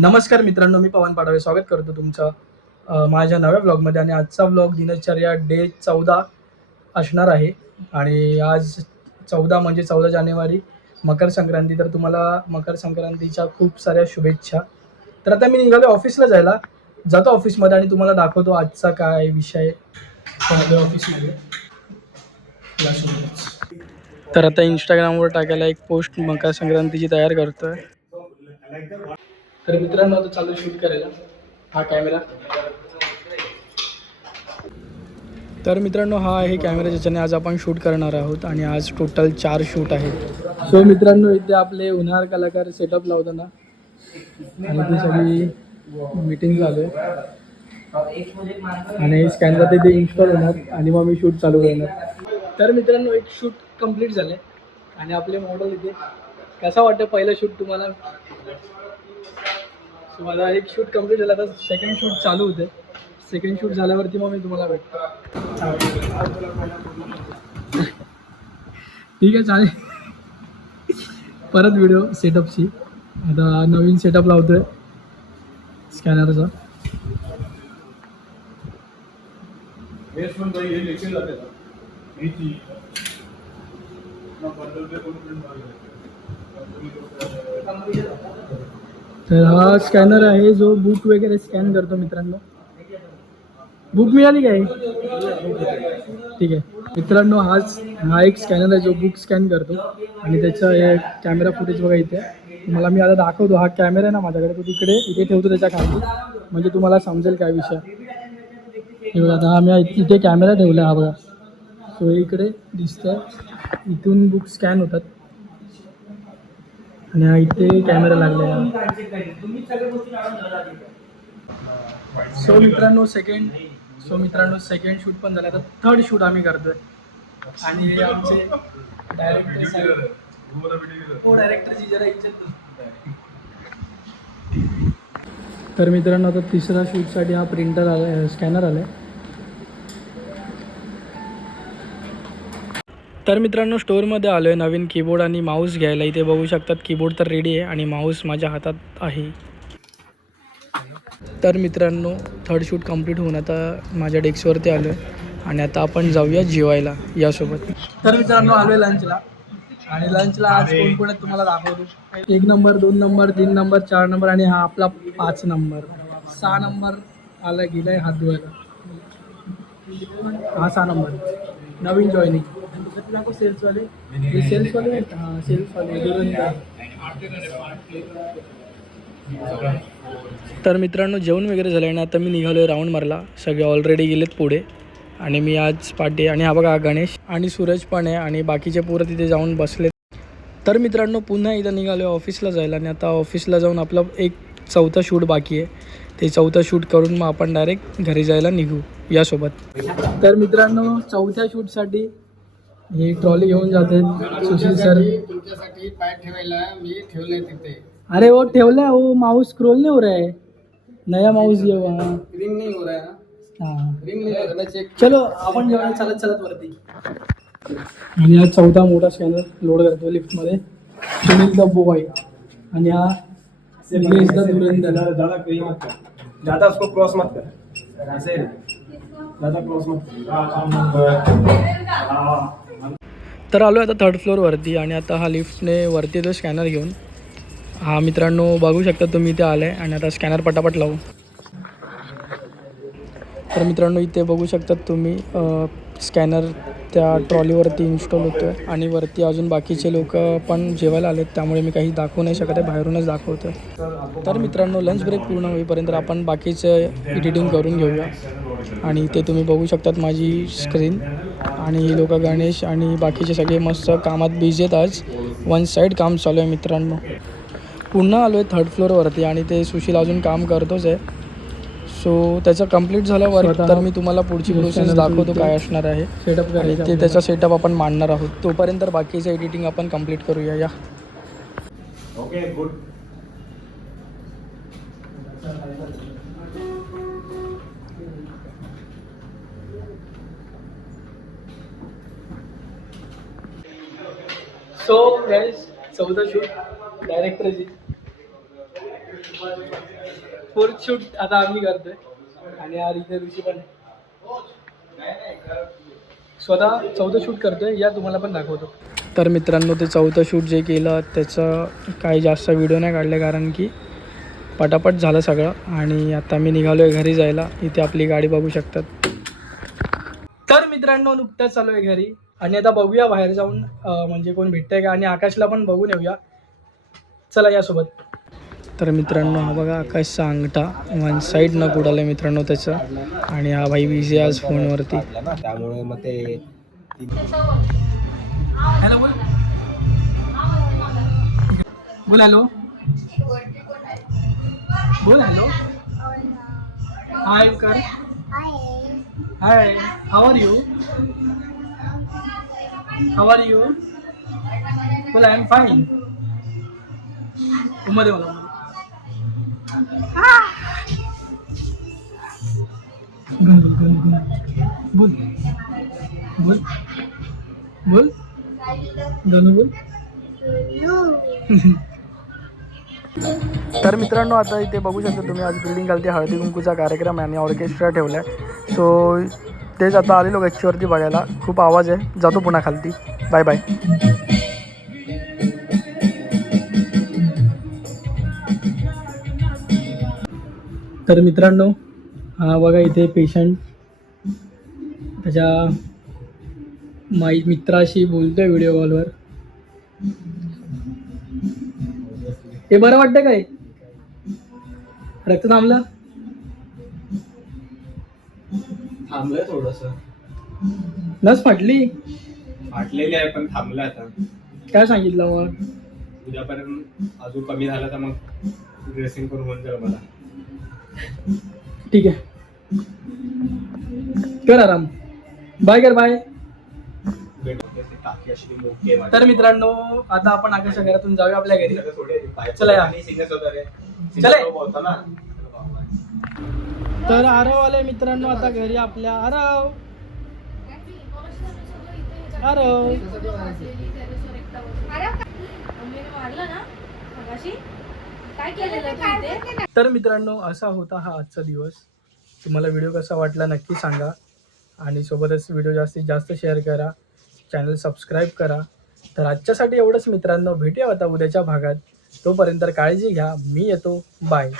नमस्कार मित्रांनो, मी पवन पाडवे स्वागत करतो तुमचं माझ्या नव्या ब्लॉगमध्ये. आणि आजचा ब्लॉग दिनचर्या डे 14 असणार आहे. आणि आज 14 म्हणजे 14 जानेवारी मकर संक्रांती. तर तुम्हाला मकर संक्रांतीच्या खूप साऱ्या शुभेच्छा. तर आता मी निघालो ऑफिसला जायला, जातो ऑफिसमध्ये आणि तुम्हाला दाखवतो आजचा काय विषय आहे ऑफिसमध्ये. तर आता इंस्टाग्रामवर टाकायला एक पोस्ट मकर संक्रांतीची तयार करतोय. तर मित्रांनो आता चालू शूट करायला हा कॅमेरा. तर मित्रांनो हा आहे कॅमेरा ज्याच्याने आज आपण शूट करणार आहोत. आणि आज टोटल 4 शूट आहेत. सो मित्रांनो इथे आपले उन्हाळ कलाकार सेटअप लावताना आणि ती सगळी मीटिंग चालू आहे. आणि स्कॅनर तिथे इन्स्टॉल होणार आणि मग मी शूट चालू करणार. तर मित्रांनो एक शूट कंप्लीट झालं आणि आपले मॉडेल इथे. कसा वाटतं पहिलं शूट तुम्हाला? माझा एक शूट कंप्लीट झाला, तर सेकंड शूट चालू होते. सेकंड शूट झाल्यावरती मग मी तुम्हाला भेटतो. ठीक आहे चालेल. परत व्हिडिओ सेटअपची. आता नवीन सेटअप लावतोय स्कॅनरचा. तर हा स्कॅनर आहे जो बुक वगैरे स्कॅन करतो मित्रांनो. बुक मिळाली काय? ठीक आहे मित्रांनो, हा एक स्कॅनर आहे जो बुक स्कॅन करतो. आणि त्याचा हे कॅमेरा फुटेज बघा इथे. तुम्हाला मी आता दाखवतो. हा कॅमेरा आहे ना माझ्याकडे, तो इथे ठेवतो त्याच्या खाली, म्हणजे तुम्हाला समजेल काय विषय. हे बघा आता मी इथे कॅमेरा ठेवला हा बघा. सो इकडे दिसतं, इथून बुक स्कॅन होतात आणि हा इथे कॅमेरा लागला आहे. सो मित्रांनो सेकंड शूट पण झाला. आता थर्ड शूट आम्ही करतोय. आणि हे आमचे डायरेक्टरची जरा इज्जत. तर मित्रांनो आता तिसरा शूटसाठी हा प्रिंटर आला, स्कॅनर आला आहे. तर मित्रांनो स्टोअरमध्ये आलो आहे नवीन कीबोर्ड आणि माऊस घ्यायला. इथे बघू शकतात कीबोर्ड तर रेडी आहे आणि माऊस माझ्या हातात आहे. तर मित्रांनो थर्ड शूट कंप्लीट होऊन आता माझ्या डेस्कवरती आलो आहे. आणि आता आपण जाऊया जेवायला यासोबत. तर मित्रांनो आलो आहे लंचला. आणि लंचला आज कोण कोण आहेत तुम्हाला दाखवतो. 1 नंबर, 2 नंबर, 3 नंबर, 4 नंबर आणि हा आपला 5 नंबर. 6 नंबर आला गेला आहे हात धुवायला. हा 6 नंबर नवीन जॉईनिंग. सेल्सवाले तर मित्रांनो जेवण वगैरे झालं आणि आता मी निघालो आहे राऊंड मारला. सगळे ऑलरेडी गेलेत पुढे आणि मी आज पाठी. आणि हा बघा गणेश आणि सूरज पण आहे आणि बाकीचे पोरं तिथे जाऊन बसले. तर मित्रांनो पुन्हा एकदा निघालो आहे ऑफिसला जायला. आणि आता ऑफिसला जाऊन आपलं एक 4था शूट बाकी आहे. ते 4था शूट करून मग आपण डायरेक्ट घरी जायला निघू यासोबत. तर मित्रांनो 4थ्या शूटसाठी ही ट्रॉली घेऊन जाते सुशील सर. तुमच्यासाठी पाय ठेवायला मी ठेवलंय तिथे. अरे वो ठेवला है, वो माउस स्क्रॉल नहीं हो रहा है. नया माउस ये वहाँ. रिंग नहीं हो रहा है. हाँ रिंग नहीं हो रहा. मैं चेक. चलो आपण जेव्हा चालत चालत वरती. आणि हा 4था मोठा स्कॅनर लोड करतो लिफ्टमध्ये. सुनील द बॉय आणि हा सिद्धेश द धुरंधर. ज्यादा उसको क्रॉस मत कर. ऐसे ही ज्यादा क्रॉस मत तर आलो आता 3rd फ्लोअरवरती. आणि आता हा लिफ्टने वरती तो स्कॅनर घेऊन. हा मित्रांनो बघू शकता तुम्ही इथे आलं आहे. आणि आता स्कॅनर पटापट लावू. तर मित्रांनो इथे बघू शकतात तुम्ही स्कॅनर त्या ट्रॉलीवरती इन्स्टॉल होतो आहे. आणि वरती अजून बाकीचे लोक पण जेवायला आलेत, त्यामुळे मी काही दाखवू नाही शकत आहे, बाहेरूनच दाखवतो आहे. तर मित्रांनो लंच ब्रेक पूर्ण होईपर्यंत आपण बाकीचं एडिटिंग करून घेऊया. आणि इथे तुम्ही बघू शकतात माझी स्क्रीन. आणि ही लोक गणेश आणि बाकीचे सगळे मस्त कामात बिझी आहेत. आज 1 साईड काम चालू आहे मित्रांनो. पुन्हा आलो आहे 3rd फ्लोअरवरती आणि ते सुशील अजून काम करतोच आहे. सो त्याचं कंप्लीट झाल्यावर तर मी तुम्हाला पुढची प्रोसेस दाखवतो काय असणार आहे. सेटअप करायचं ते त्याचा सेटअप आपण मांडणार आहोत. तोपर्यंत बाकीचं एडिटिंग आपण कंप्लीट करूया. या okay good. So guys 14 shoot डायरेक्टरची. फोर्थ शूट आता आम्ही करतोय आणि हा इथे ऋषी पण स्वतः चौथं शूट करतोय, या तुम्हाला पण दाखवतो. तर मित्रांनो, ते चौथं शूट जे केलं त्याचं काही जास्त व्हिडिओ नाही काढले, कारण की पटापट झालं सगळं. आणि आता मी निघालो आहे घरी जायला. इथे आपली गाडी बघू शकतात. तर मित्रांनो, नुकतंच चालू आहे घरी आणि आता बघूया बाहेर जाऊन म्हणजे कोण भेटतंय का, आणि आकाशला पण बघून येऊया. चला यासोबत. तर मित्रांनो, हा बघा आकाशचा अंगठा वन साईड न बुडालं आहे मित्रांनो त्याचं. आणि हा भाई बिझी आज फोनवरती. त्यामुळे मग ते हॅलो बोल बोल हॅलो बोल हॅलो हाय कर हाय हाऊ आर यू बोल आय एम फाईन. मध्ये मला बोल बोल बोल गणू बोल. तर मित्रांनो, आता इथे बघू शकता तुम्ही, आज बिल्डिंग खालती हळदी कुंकूचा कार्यक्रम आहे आणि ऑर्केस्ट्रा ठेवला आहे. सो तेच आता आलेलो गच्चीवरती बघायला. खूप आवाज आहे, जातो पुन्हा खालती. Bye bye. तर मित्रांनो, हा बघा इथे पेशंट त्याच्या मित्राशी बोलतोय व्हिडिओ कॉलवर. हे बरं वाटतं काय? रक्त थांबलं थांबलंय थोडस. नस फाटली फाटलेली आहे पण थांबलंय आता. काय सांगितलं मग? उद्यापर्यंत अजून कमी झालं तर मग ड्रेसिंग करून होऊन जाईल मला. ठीक आहे, कर आराम. बाय कर बाय. तर मित्रांनो, आता आपण आकाशच्या घरातून जाऊया आपल्या घरी. चला या. तर आरव आले मित्रांनो आता घरी आपल्या. आरव आरव तर मित्रांनो, असा होता हा आजचा दिवस. तुम्हाला व्हिडिओ कसा वाटला नक्की सांगा, आणि सोबतच व्हिडिओ जास्तीत जास्त शेअर करा, चॅनल सबस्क्राईब करा. तर आजच्यासाठी एवढंच मित्रांनो. भेटूया आता उद्याच्या भागात. तोपर्यंत काळजी घ्या. मी येतो. बाय.